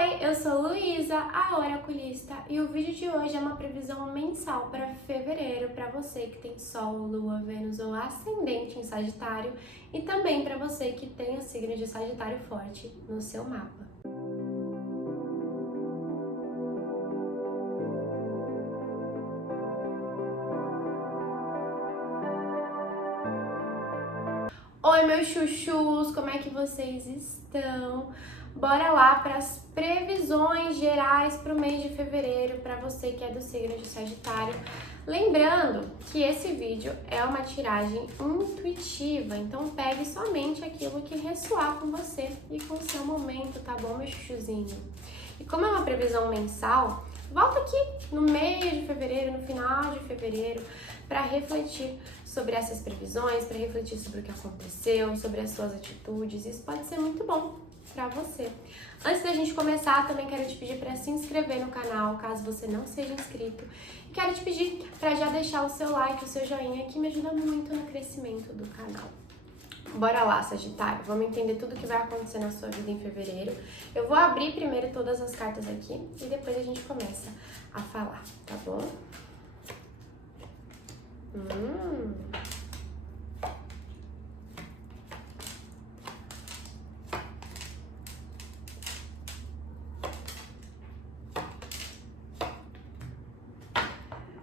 Oi, eu sou Luísa, a oraculista, e o vídeo de hoje é uma previsão mensal para fevereiro para você que tem Sol, Lua, Vênus ou Ascendente em Sagitário e também para você que tem o signo de Sagitário forte no seu mapa. Oi, meus chuchus, como é que vocês estão? Bora lá para as previsões gerais para o mês de fevereiro para você que é do signo de Sagitário. Lembrando que esse vídeo é uma tiragem intuitiva, então pegue somente aquilo que ressoar com você e com o seu momento, tá bom, meu chuchuzinho? E como é uma previsão mensal, volta aqui no meio de fevereiro, no final de fevereiro, para refletir sobre essas previsões, para refletir sobre o que aconteceu, sobre as suas atitudes. Isso pode ser muito bom para você. Antes da gente começar, também quero te pedir para se inscrever no canal, caso você não seja inscrito. E quero te pedir para já deixar o seu like, o seu joinha, que me ajuda muito no crescimento do canal. Bora lá, Sagitário, vamos entender tudo o que vai acontecer na sua vida em fevereiro. Eu vou abrir primeiro todas as cartas aqui e depois a gente começa a falar, tá bom?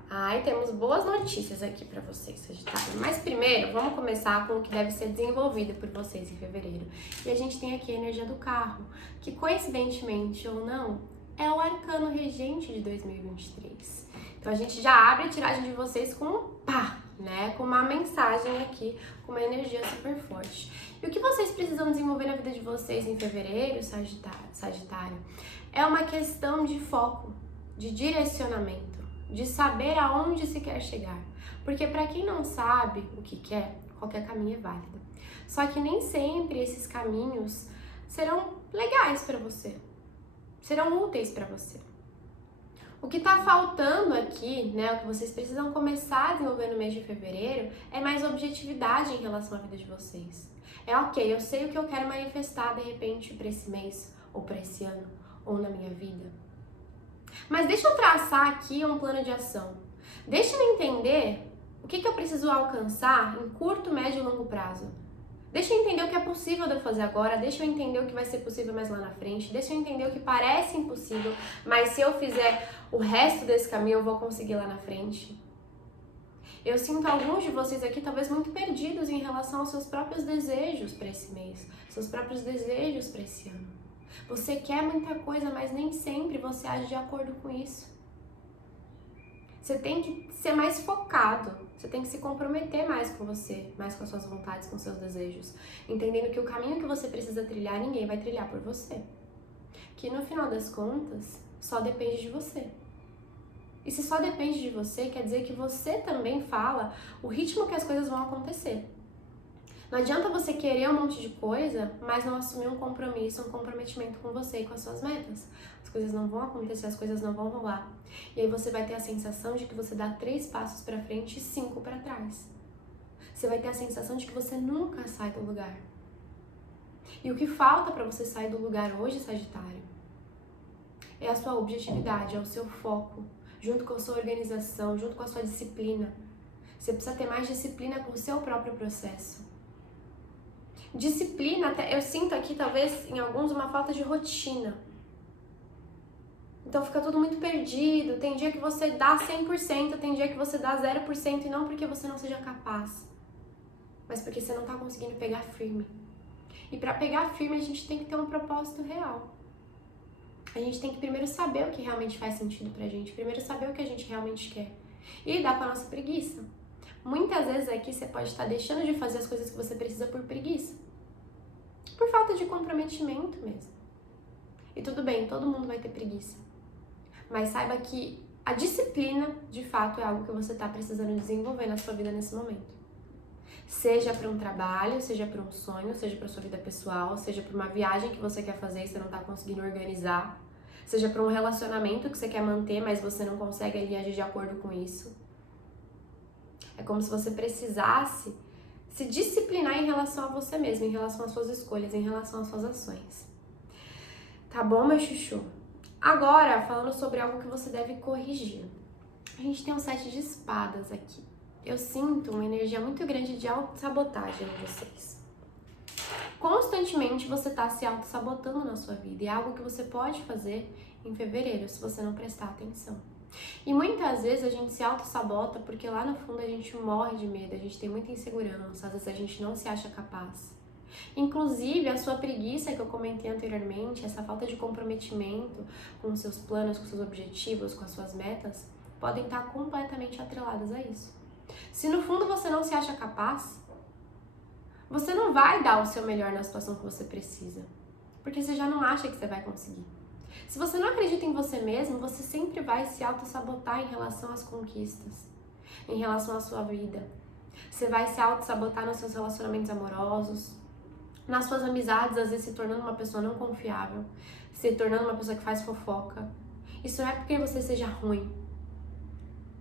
Ai, temos boas notícias aqui pra vocês, Sagitário. Mas primeiro, vamos começar com o que deve ser desenvolvido por vocês em fevereiro. E a gente tem aqui a energia do carro, que coincidentemente ou não, é o arcano regente de 2023. Então a gente já abre a tiragem de vocês com um pá, né? Com uma mensagem aqui, com uma energia super forte. E o que vocês precisam desenvolver na vida de vocês em fevereiro, Sagitário, é uma questão de foco, de direcionamento, de saber aonde se quer chegar. Porque para quem não sabe o que quer, qualquer caminho é válido. Só que nem sempre esses caminhos serão legais para você, serão úteis para você. O que tá faltando aqui, né, o que vocês precisam começar a desenvolver no mês de fevereiro é mais objetividade em relação à vida de vocês. É ok, eu sei o que eu quero manifestar de repente para esse mês, ou para esse ano, ou na minha vida. Mas deixa eu traçar aqui um plano de ação. Deixa eu entender o que eu preciso alcançar em curto, médio e longo prazo. Deixa eu entender o que é possível de eu fazer agora, deixa eu entender o que vai ser possível mais lá na frente, deixa eu entender o que parece impossível, mas se eu fizer o resto desse caminho eu vou conseguir lá na frente. Eu sinto alguns de vocês aqui talvez muito perdidos em relação aos seus próprios desejos para esse mês, seus próprios desejos para esse ano. Você quer muita coisa, mas nem sempre você age de acordo com isso. Você tem que ser mais focado, você tem que se comprometer mais com você, mais com as suas vontades, com os seus desejos. Entendendo que o caminho que você precisa trilhar, ninguém vai trilhar por você. Que no final das contas, só depende de você. E se só depende de você, quer dizer que você também fala o ritmo que as coisas vão acontecer. Não adianta você querer um monte de coisa, mas não assumir um compromisso, um comprometimento com você e com as suas metas. As coisas não vão acontecer, as coisas não vão rolar. E aí você vai ter a sensação de que você dá 3 passos para frente e 5 para trás. Você vai ter a sensação de que você nunca sai do lugar. E o que falta para você sair do lugar hoje, Sagitário, é a sua objetividade, é o seu foco, junto com a sua organização, junto com a sua disciplina. Você precisa ter mais disciplina com o seu próprio processo. Disciplina, até eu sinto aqui talvez em alguns uma falta de rotina. Então fica tudo muito perdido, tem dia que você dá 100%, tem dia que você dá 0% e não porque você não seja capaz, mas porque você não tá conseguindo pegar firme. E para pegar firme a gente tem que ter um propósito real. A gente tem que primeiro saber o que realmente faz sentido pra gente, primeiro saber o que a gente realmente quer e lidar com a nossa preguiça. Muitas vezes aqui você pode estar deixando de fazer as coisas que você precisa por preguiça. Por falta de comprometimento mesmo. E tudo bem, todo mundo vai ter preguiça. Mas saiba que a disciplina, de fato, é algo que você está precisando desenvolver na sua vida nesse momento. Seja para um trabalho, seja para um sonho, seja para sua vida pessoal, seja para uma viagem que você quer fazer e você não está conseguindo organizar, seja para um relacionamento que você quer manter, mas você não consegue ali agir de acordo com isso. É como se você precisasse se disciplinar em relação a você mesmo, em relação às suas escolhas, em relação às suas ações. Tá bom, meu chuchu? Agora, falando sobre algo que você deve corrigir. A gente tem um 7 de espadas aqui. Eu sinto uma energia muito grande de autossabotagem em vocês. Constantemente você tá se autossabotando na sua vida. E é algo que você pode fazer em fevereiro, se você não prestar atenção. E muitas vezes a gente se auto-sabota porque lá no fundo a gente morre de medo, a gente tem muita insegurança, às vezes a gente não se acha capaz. Inclusive, a sua preguiça que eu comentei anteriormente, essa falta de comprometimento com os seus planos, com os seus objetivos, com as suas metas, podem estar completamente atreladas a isso. Se no fundo você não se acha capaz, você não vai dar o seu melhor na situação que você precisa, porque você já não acha que você vai conseguir. Se você não acredita em você mesmo, você sempre vai se auto-sabotar em relação às conquistas, em relação à sua vida. Você vai se auto-sabotar nos seus relacionamentos amorosos, nas suas amizades, às vezes se tornando uma pessoa não confiável, se tornando uma pessoa que faz fofoca. Isso não é porque você seja ruim.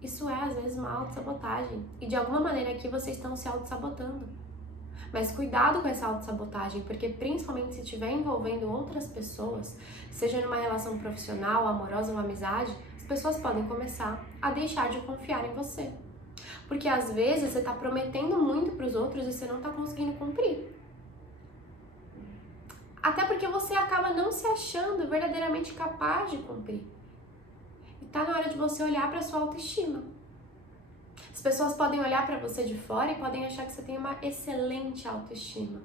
Isso é, às vezes, uma auto-sabotagem. E de alguma maneira aqui vocês estão se auto-sabotando. Mas cuidado com essa autossabotagem, porque principalmente se estiver envolvendo outras pessoas, seja numa relação profissional, amorosa ou amizade, as pessoas podem começar a deixar de confiar em você. Porque às vezes você está prometendo muito para os outros e você não está conseguindo cumprir. Até porque você acaba não se achando verdadeiramente capaz de cumprir. E tá na hora de você olhar para sua autoestima. As pessoas podem olhar para você de fora e podem achar que você tem uma excelente autoestima.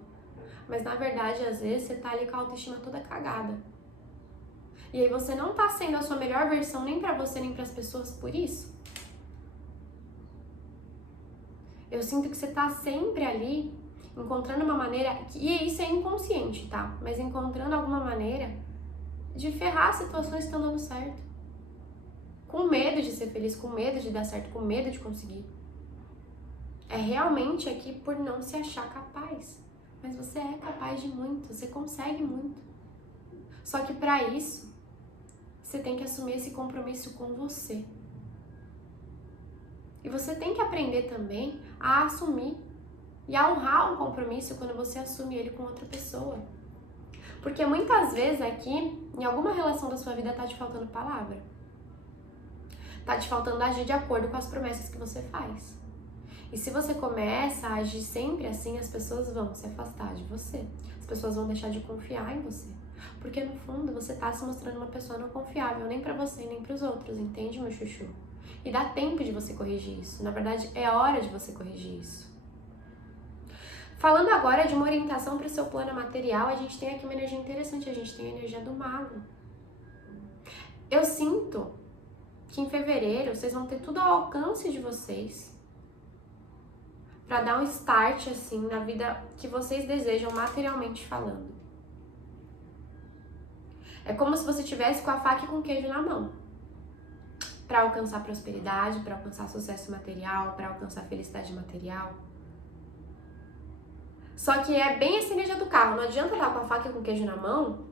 Mas na verdade, às vezes, você tá ali com a autoestima toda cagada. E aí você não tá sendo a sua melhor versão nem para você nem para as pessoas por isso. Eu sinto que você tá sempre ali encontrando uma maneira, e isso é inconsciente, tá? Mas encontrando alguma maneira de ferrar situações que estão dando certo. Com medo de ser feliz, com medo de dar certo, com medo de conseguir. É realmente aqui por não se achar capaz. Mas você é capaz de muito, você consegue muito. Só que para isso, você tem que assumir esse compromisso com você. E você tem que aprender também a assumir e a honrar um compromisso quando você assume ele com outra pessoa. Porque muitas vezes aqui, em alguma relação da sua vida, tá te faltando palavra. Tá te faltando agir de acordo com as promessas que você faz. E se você começa a agir sempre assim, as pessoas vão se afastar de você. As pessoas vão deixar de confiar em você. Porque no fundo você tá se mostrando uma pessoa não confiável, nem pra você, nem pros outros, entende, meu chuchu? E dá tempo de você corrigir isso. Na verdade, é hora de você corrigir isso. Falando agora de uma orientação para o seu plano material, a gente tem aqui uma energia interessante, a gente tem a energia do mago. Eu sinto que em fevereiro vocês vão ter tudo ao alcance de vocês para dar um start assim na vida que vocês desejam materialmente falando. É como se você tivesse com a faca e com o queijo na mão para alcançar prosperidade, para alcançar sucesso material, para alcançar felicidade material. Só que é bem essa energia do carro. Não adianta estar com a faca e com o queijo na mão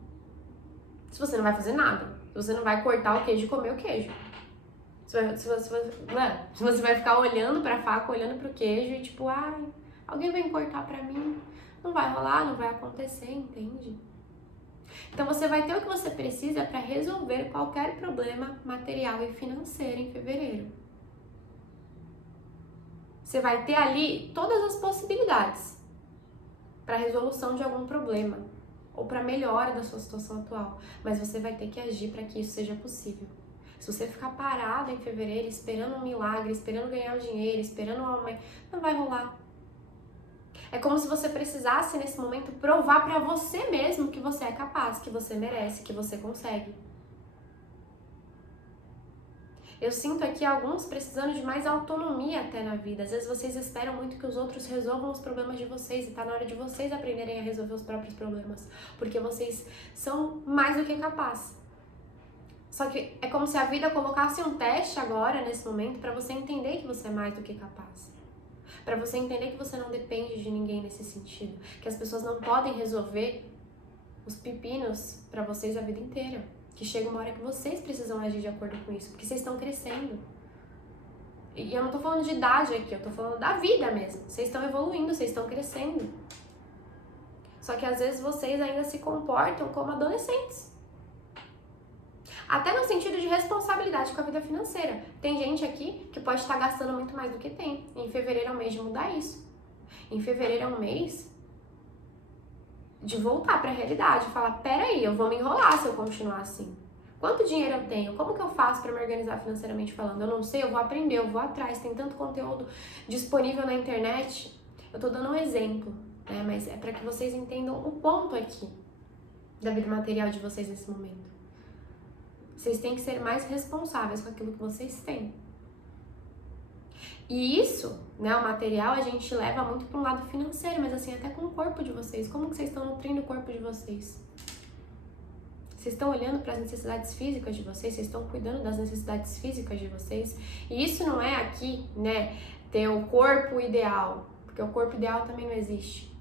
se você não vai fazer nada. Se você não vai cortar o queijo e comer o queijo. Se você vai ficar olhando pra faca, olhando pro queijo e tipo, ai, alguém vem cortar pra mim. Não vai rolar, não vai acontecer, entende? Então você vai ter o que você precisa para resolver qualquer problema material e financeiro em fevereiro. Você vai ter ali todas as possibilidades para resolução de algum problema ou para melhora da sua situação atual, mas você vai ter que agir para que isso seja possível. Se você ficar parado em fevereiro esperando um milagre, esperando ganhar o dinheiro, esperando um aumento, não vai rolar. É como se você precisasse nesse momento provar para você mesmo que você é capaz, que você merece, que você consegue. Eu sinto aqui alguns precisando de mais autonomia até na vida. Às vezes vocês esperam muito que os outros resolvam os problemas de vocês e tá na hora de vocês aprenderem a resolver os próprios problemas, porque vocês são mais do que capazes. Só que é como se a vida colocasse um teste agora, nesse momento, para você entender que você é mais do que capaz. Para você entender que você não depende de ninguém nesse sentido, que as pessoas não podem resolver os pepinos para vocês a vida inteira. Que chega uma hora que vocês precisam agir de acordo com isso, porque vocês estão crescendo. E eu não tô falando de idade aqui, eu tô falando da vida mesmo. Vocês estão evoluindo, vocês estão crescendo. Só que às vezes vocês ainda se comportam como adolescentes. Até no sentido de responsabilidade com a vida financeira. Tem gente aqui que pode estar gastando muito mais do que tem. Em fevereiro é um mês de mudar isso. Em fevereiro é um mês de voltar para a realidade, falar, peraí, eu vou me enrolar se eu continuar assim. Quanto dinheiro eu tenho? Como que eu faço para me organizar financeiramente falando? Eu não sei, eu vou aprender, eu vou atrás, tem tanto conteúdo disponível na internet. Eu tô dando um exemplo, né? Mas é para que vocês entendam o ponto aqui da vida material de vocês nesse momento. Vocês têm que ser mais responsáveis com aquilo que vocês têm. E isso, né, o material a gente leva muito para um lado financeiro, mas assim, até com o corpo de vocês. Como que vocês estão nutrindo o corpo de vocês? Vocês estão olhando para as necessidades físicas de vocês? Vocês estão cuidando das necessidades físicas de vocês? E isso não é aqui, né, ter o corpo ideal, porque o corpo ideal também não existe.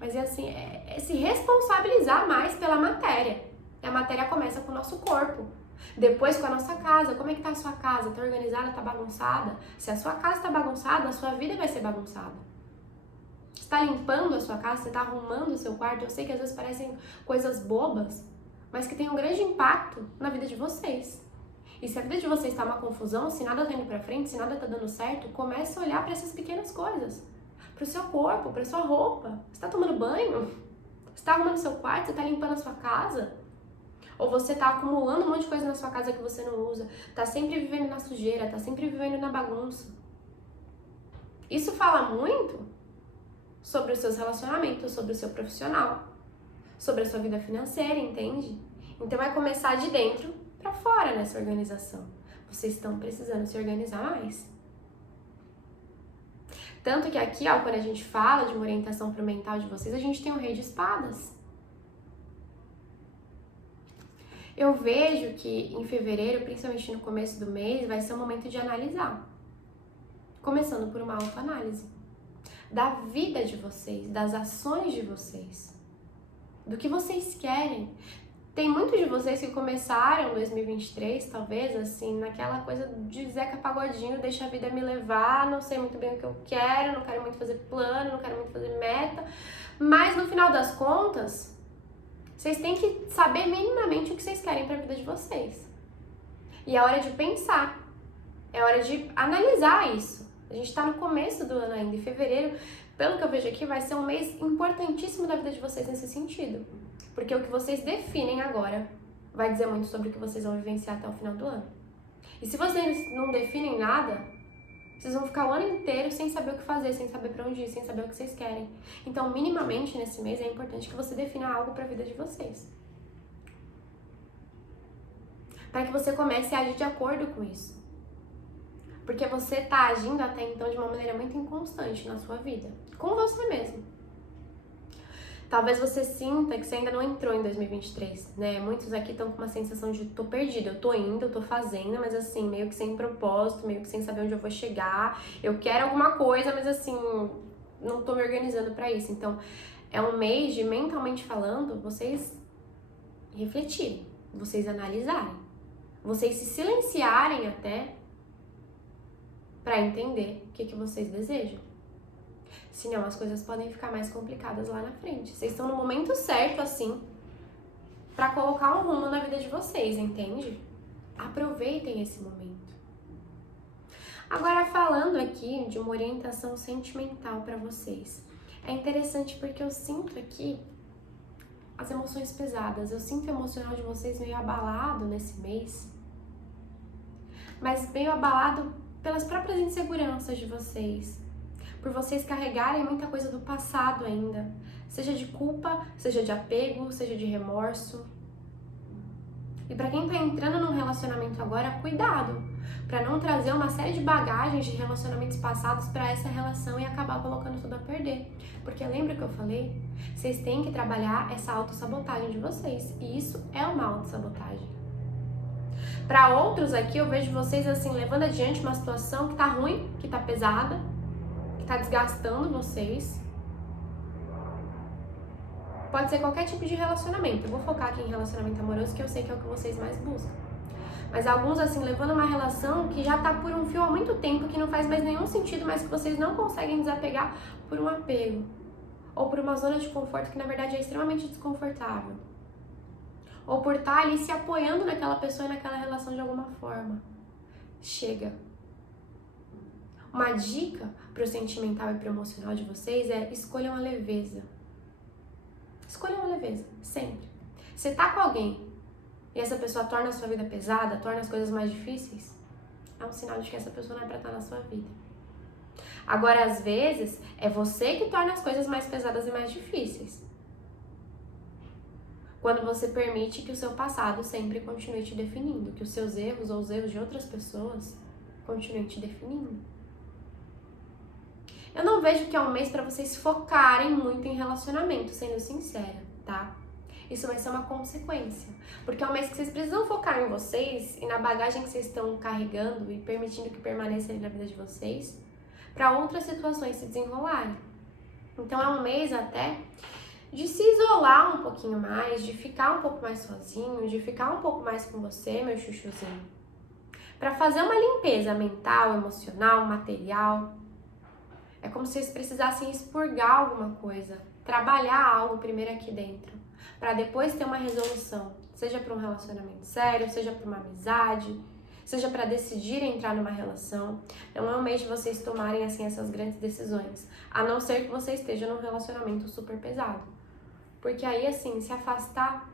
Mas é assim, é se responsabilizar mais pela matéria. E a matéria começa com o nosso corpo. Depois com a nossa casa. Como é que tá a sua casa? Tá organizada? Tá bagunçada? Se a sua casa tá bagunçada, a sua vida vai ser bagunçada. Você tá limpando a sua casa? Você tá arrumando o seu quarto? Eu sei que às vezes parecem coisas bobas, mas que tem um grande impacto na vida de vocês. E se a vida de vocês tá uma confusão, se nada tá indo pra frente, se nada tá dando certo, comece a olhar para essas pequenas coisas. Pro seu corpo, pra sua roupa. Você tá tomando banho? Você tá arrumando seu quarto? Você tá limpando a sua casa? Ou você tá acumulando um monte de coisa na sua casa que você não usa, tá sempre vivendo na sujeira, tá sempre vivendo na bagunça. Isso fala muito sobre os seus relacionamentos, sobre o seu profissional, sobre a sua vida financeira, entende? Então vai começar de dentro pra fora nessa organização. Vocês estão precisando se organizar mais. Tanto que aqui, ó, quando a gente fala de uma orientação pro mental de vocês, a gente tem o Rei de Espadas. Eu vejo que em fevereiro, principalmente no começo do mês, vai ser um momento de analisar. Começando por uma autoanálise. Da vida de vocês, das ações de vocês. Do que vocês querem. Tem muitos de vocês que começaram 2023, talvez, assim, naquela coisa de Zeca Pagodinho, deixa a vida me levar, não sei muito bem o que eu quero, não quero muito fazer plano, não quero muito fazer meta. Mas no final das contas, vocês têm que saber minimamente o que vocês querem para a vida de vocês. E é hora de pensar. É hora de analisar isso. A gente está no começo do ano ainda. Em fevereiro, pelo que eu vejo aqui, vai ser um mês importantíssimo da vida de vocês nesse sentido. Porque o que vocês definem agora vai dizer muito sobre o que vocês vão vivenciar até o final do ano. E se vocês não definem nada, vocês vão ficar o ano inteiro sem saber o que fazer, sem saber pra onde ir, sem saber o que vocês querem. Então, minimamente, nesse mês, é importante que você defina algo pra vida de vocês. Para que você comece a agir de acordo com isso. Porque você tá agindo até então de uma maneira muito inconstante na sua vida. Com você mesmo. Talvez você sinta que você ainda não entrou em 2023, né? Muitos aqui estão com uma sensação de tô perdido, eu tô indo, eu tô fazendo, mas assim, meio que sem propósito, meio que sem saber onde eu vou chegar. Eu quero alguma coisa, mas assim, não tô me organizando pra isso. Então, é um mês de, mentalmente falando, vocês refletirem, vocês analisarem, vocês se silenciarem até pra entender o que vocês desejam. Senão as coisas podem ficar mais complicadas lá na frente. Vocês estão no momento certo, assim, pra colocar um rumo na vida de vocês, entende? Aproveitem esse momento. Agora, falando aqui de uma orientação sentimental pra vocês. É interessante porque eu sinto aqui as emoções pesadas. Eu sinto o emocional de vocês meio abalado nesse mês. Mas meio abalado pelas próprias inseguranças de vocês. Por vocês carregarem muita coisa do passado ainda, seja de culpa, seja de apego, seja de remorso. E pra quem tá entrando num relacionamento agora, cuidado, pra não trazer uma série de bagagens de relacionamentos passados pra essa relação e acabar colocando tudo a perder. Porque lembra que eu falei? Vocês têm que trabalhar essa autossabotagem de vocês, e isso é uma autossabotagem. Pra outros aqui, eu vejo vocês assim, levando adiante uma situação que tá ruim, que tá pesada, tá desgastando vocês. Pode ser qualquer tipo de relacionamento. Eu vou focar aqui em relacionamento amoroso, que eu sei que é o que vocês mais buscam. Mas alguns, assim, levando uma relação que já tá por um fio há muito tempo, que não faz mais nenhum sentido, mas que vocês não conseguem desapegar por um apego. Ou por uma zona de conforto que, na verdade, é extremamente desconfortável. ou por estar ali se apoiando naquela pessoa e naquela relação de alguma forma. Chega. Uma dica pro sentimental e pro emocional de vocês é: escolham a leveza. Escolham a leveza, sempre. Você tá com alguém e essa pessoa torna a sua vida pesada, torna as coisas mais difíceis, é um sinal de que essa pessoa não é pra estar na sua vida. Agora, às vezes, é você que torna as coisas mais pesadas e mais difíceis. Quando você permite que o seu passado sempre continue te definindo, que os seus erros ou os erros de outras pessoas continuem te definindo. Eu não vejo que é um mês pra vocês focarem muito em relacionamento, sendo sincera, tá? Isso vai ser uma consequência, porque é um mês que vocês precisam focar em vocês e na bagagem que vocês estão carregando e permitindo que permaneça ali na vida de vocês, para outras situações se desenrolarem. Então é um mês até de se isolar um pouquinho mais, de ficar um pouco mais sozinho, de ficar um pouco mais com você, meu chuchuzinho, para fazer uma limpeza mental, emocional, material. É como se vocês precisassem expurgar alguma coisa, trabalhar algo primeiro aqui dentro, para depois ter uma resolução, seja para um relacionamento sério, seja para uma amizade, seja para decidir entrar numa relação. Não é um mês de vocês tomarem assim essas grandes decisões, a não ser que você esteja num relacionamento super pesado. Porque aí assim, se afastar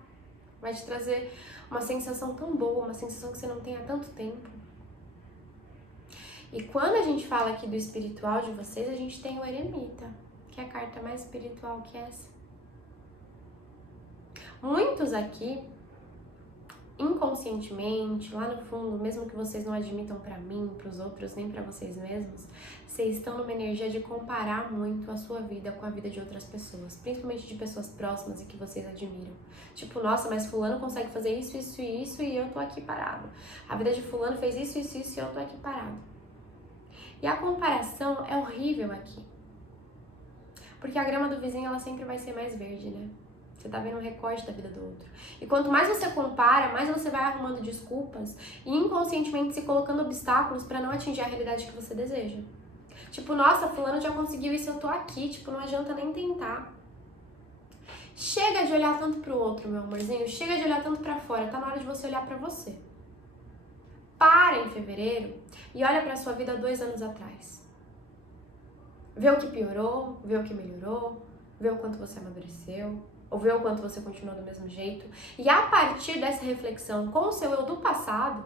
vai te trazer uma sensação tão boa, uma sensação que você não tem há tanto tempo. E quando a gente fala aqui do espiritual de vocês, a gente tem o eremita, que é a carta mais espiritual que essa. Muitos aqui, inconscientemente, lá no fundo, mesmo que vocês não admitam pra mim, pros outros, nem pra vocês mesmos, vocês estão numa energia de comparar muito a sua vida com a vida de outras pessoas, principalmente de pessoas próximas e que vocês admiram. Tipo, nossa, mas fulano consegue fazer isso, isso e isso e eu tô aqui parado. A vida de fulano fez isso, isso, isso e eu tô aqui parado. E a comparação é horrível aqui. Porque a grama do vizinho, ela sempre vai ser mais verde, né? Você tá vendo um recorte da vida do outro. E quanto mais você compara, mais você vai arrumando desculpas e inconscientemente se colocando obstáculos pra não atingir a realidade que você deseja. Tipo, nossa, fulano já conseguiu isso, eu tô aqui. Tipo, não adianta nem tentar. Chega de olhar tanto pro outro, meu amorzinho. Chega de olhar tanto pra fora. Tá na hora de você olhar pra você. Para em fevereiro e olha pra sua vida 2 anos atrás. Vê o que piorou, vê o que melhorou, vê o quanto você amadureceu, ou vê o quanto você continuou do mesmo jeito. E a partir dessa reflexão com o seu eu do passado,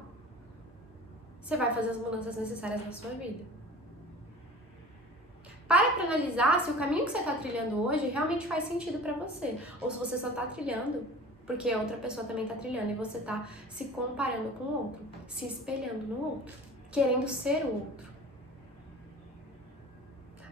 você vai fazer as mudanças necessárias na sua vida. Para pra analisar se o caminho que você tá trilhando hoje realmente faz sentido pra você. Ou se você só tá trilhando porque outra pessoa também tá trilhando e você tá se comparando com o outro, se espelhando no outro, querendo ser o outro.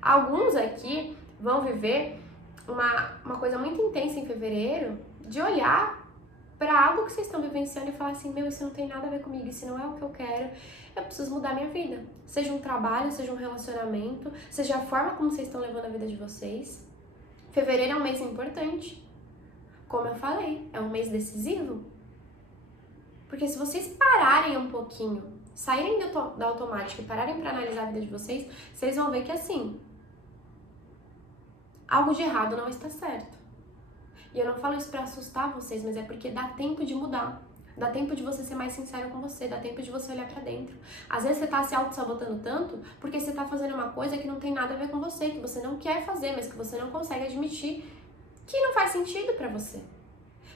Alguns aqui vão viver uma coisa muito intensa em fevereiro, de olhar para algo que vocês estão vivenciando e falar assim, meu, isso não tem nada a ver comigo, isso não é o que eu quero, eu preciso mudar minha vida. Seja um trabalho, seja um relacionamento, seja a forma como vocês estão levando a vida de vocês. Fevereiro é um mês importante. Como eu falei, é um mês decisivo. Porque se vocês pararem um pouquinho, saírem da automática e pararem para analisar a vida de vocês, vocês vão ver que assim, algo de errado não está certo. E eu não falo isso pra assustar vocês, mas é porque dá tempo de mudar. Dá tempo de você ser mais sincero com você, dá tempo de você olhar pra dentro. Às vezes você tá se auto-sabotando tanto porque você tá fazendo uma coisa que não tem nada a ver com você, que você não quer fazer, mas que você não consegue admitir que não faz sentido pra você.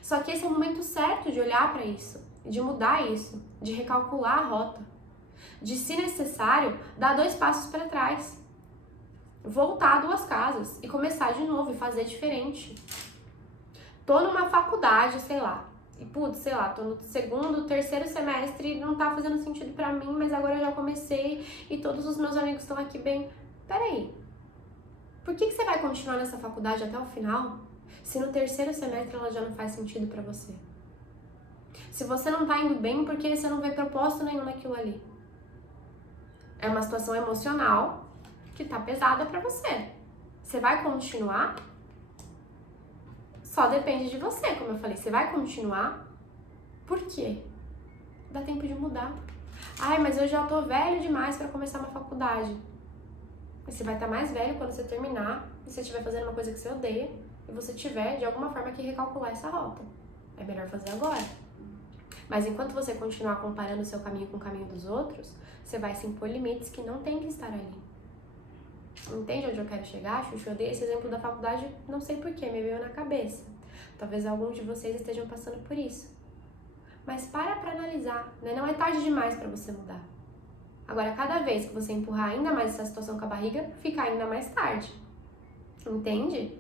Só que esse é o momento certo de olhar pra isso, de mudar isso, de recalcular a rota, de, se necessário, dar 2 passos pra trás. Voltar 2 casas e começar de novo e fazer diferente. Tô numa faculdade, sei lá, e putz, sei lá, tô no 2º, 3º semestre e não tá fazendo sentido pra mim, mas agora eu já comecei e todos os meus amigos estão aqui bem. Peraí, por que você vai continuar nessa faculdade até o final, se no 3º semestre ela já não faz sentido pra você? Se você não tá indo bem, porque você não vê propósito nenhum naquilo ali. É uma situação emocional que tá pesada pra você. Você vai continuar? Só depende de você, como eu falei. Você vai continuar? Por quê? Dá tempo de mudar. Ai, mas eu já tô velho demais pra começar uma faculdade. Mas você vai estar mais velho quando você terminar e você estiver fazendo uma coisa que você odeia e você tiver, de alguma forma, que recalcular essa rota. É melhor fazer agora. Mas enquanto você continuar comparando o seu caminho com o caminho dos outros, você vai se impor limites que não tem que estar ali. Entende onde eu quero chegar, Xuxa? Eu dei esse exemplo da faculdade, não sei porquê, me veio na cabeça. Talvez alguns de vocês estejam passando por isso. Mas para analisar, né? Não é tarde demais para você mudar. Agora, cada vez que você empurrar ainda mais essa situação com a barriga, fica ainda mais tarde. Entende?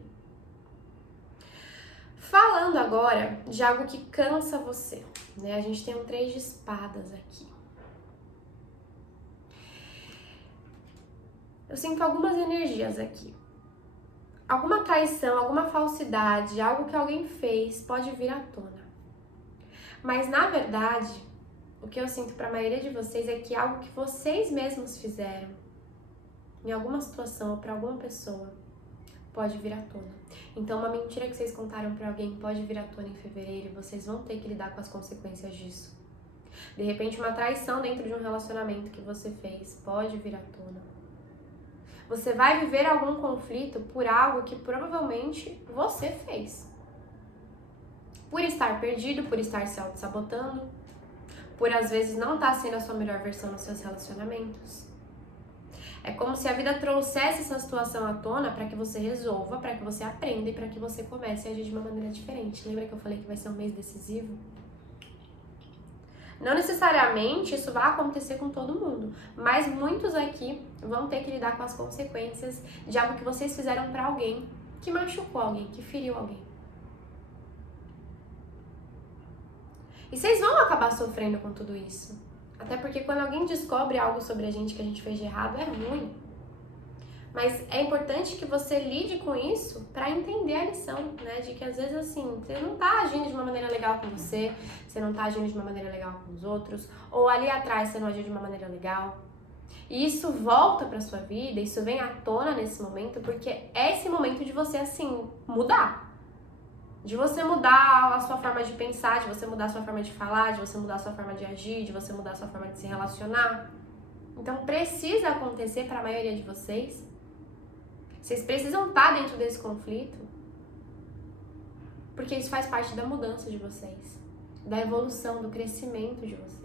Falando agora de algo que cansa você, né? A gente tem um 3 de espadas aqui. Eu sinto algumas energias aqui. Alguma traição, alguma falsidade, algo que alguém fez pode vir à tona. Mas, na verdade, o que eu sinto para a maioria de vocês é que algo que vocês mesmos fizeram, em alguma situação ou para alguma pessoa, pode vir à tona. Então, uma mentira que vocês contaram para alguém pode vir à tona em fevereiro e vocês vão ter que lidar com as consequências disso. De repente, uma traição dentro de um relacionamento que você fez pode vir à tona. Você vai viver algum conflito por algo que provavelmente você fez. Por estar perdido, por estar se auto-sabotando, por às vezes não estar sendo a sua melhor versão nos seus relacionamentos. É como se a vida trouxesse essa situação à tona para que você resolva, para que você aprenda e para que você comece a agir de uma maneira diferente. Lembra que eu falei que vai ser um mês decisivo? Não necessariamente isso vai acontecer com todo mundo, mas muitos aqui vão ter que lidar com as consequências de algo que vocês fizeram para alguém, que machucou alguém, que feriu alguém. E vocês vão acabar sofrendo com tudo isso. Até porque quando alguém descobre algo sobre a gente que a gente fez de errado, é ruim. Mas é importante que você lide com isso para entender a lição, né? De que às vezes assim, você não tá agindo de uma maneira legal com você não tá agindo de uma maneira legal com os outros, ou ali atrás você não agiu de uma maneira legal. E isso volta pra sua vida, isso vem à tona nesse momento, porque é esse momento de você, assim, mudar. De você mudar a sua forma de pensar, de você mudar a sua forma de falar, de você mudar a sua forma de agir, de você mudar a sua forma de se relacionar. Então precisa acontecer para a maioria de vocês. Vocês precisam estar dentro desse conflito, porque isso faz parte da mudança de vocês, da evolução, do crescimento de vocês.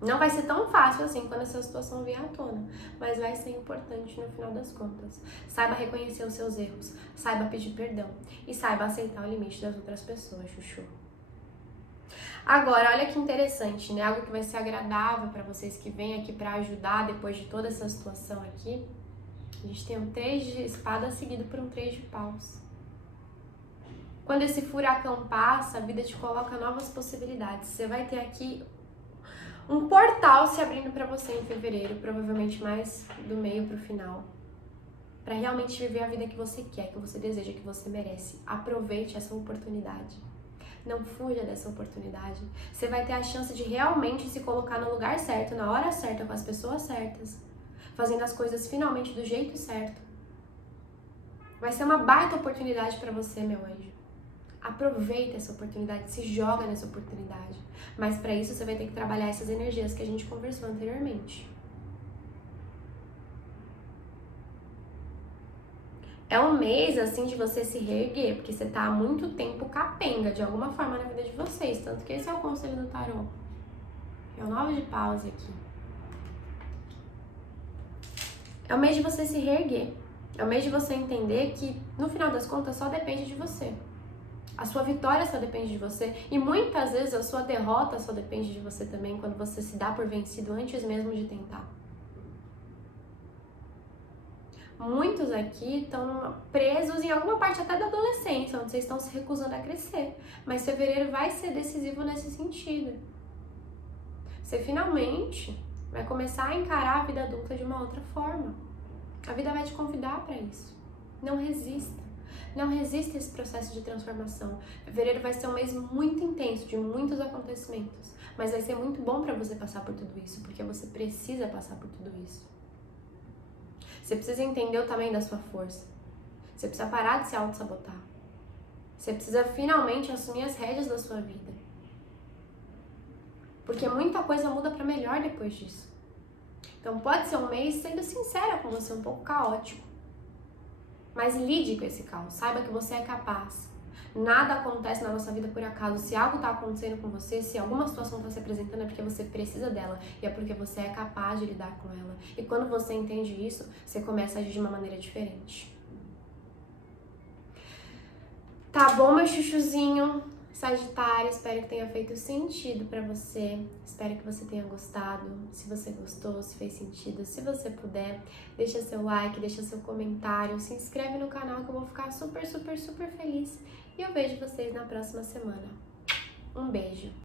Não vai ser tão fácil assim quando essa situação vier à tona, mas vai ser importante no final das contas. Saiba reconhecer os seus erros, saiba pedir perdão e saiba aceitar o limite das outras pessoas, Chuchu. Agora, olha que interessante, né? Algo que vai ser agradável para vocês que vêm aqui para ajudar depois de toda essa situação aqui. A gente tem um 3 de espada seguido por um 3 de paus. Quando esse furacão passa, a vida te coloca novas possibilidades. Você vai ter aqui um portal se abrindo para você em fevereiro, provavelmente mais do meio pro final, para realmente viver a vida que você quer, que você deseja, que você merece. Aproveite essa oportunidade. Não fuja dessa oportunidade. Você vai ter a chance de realmente se colocar no lugar certo, na hora certa, com as pessoas certas, fazendo as coisas finalmente do jeito certo. Vai ser uma baita oportunidade para você, meu anjo. Aproveita essa oportunidade, se joga nessa oportunidade. Mas para isso você vai ter que trabalhar essas energias que a gente conversou anteriormente. É um mês, assim, de você se reerguer, porque você tá há muito tempo capenga, de alguma forma, na vida de vocês. Tanto que esse é o conselho do tarô. É o 9 de paus aqui. É o mês de você se reerguer. É o mês de você entender que, no final das contas, só depende de você. A sua vitória só depende de você. E muitas vezes a sua derrota só depende de você também, quando você se dá por vencido antes mesmo de tentar. Muitos aqui estão presos em alguma parte até da adolescência, onde vocês estão se recusando a crescer. Mas fevereiro vai ser decisivo nesse sentido. Você finalmente vai começar a encarar a vida adulta de uma outra forma. A vida vai te convidar para isso. Não resista. Não resista a esse processo de transformação. Fevereiro vai ser um mês muito intenso, de muitos acontecimentos. Mas vai ser muito bom para você passar por tudo isso, porque você precisa passar por tudo isso. Você precisa entender o tamanho da sua força. Você precisa parar de se auto-sabotar. Você precisa finalmente assumir as rédeas da sua vida. Porque muita coisa muda para melhor depois disso. Então pode ser um mês, sendo sincera com você, um pouco caótico. Mas lide com esse caos, saiba que você é capaz. Nada acontece na nossa vida por acaso. Se algo tá acontecendo com você, se alguma situação tá se apresentando, é porque você precisa dela e é porque você é capaz de lidar com ela. E quando você entende isso, você começa a agir de uma maneira diferente. Tá bom, meu chuchuzinho? Sagitário, espero que tenha feito sentido pra você. Espero que você tenha gostado. Se você gostou, se fez sentido, se você puder, deixa seu like, deixa seu comentário, se inscreve no canal que eu vou ficar super, super, super feliz. E eu vejo vocês na próxima semana. Um beijo!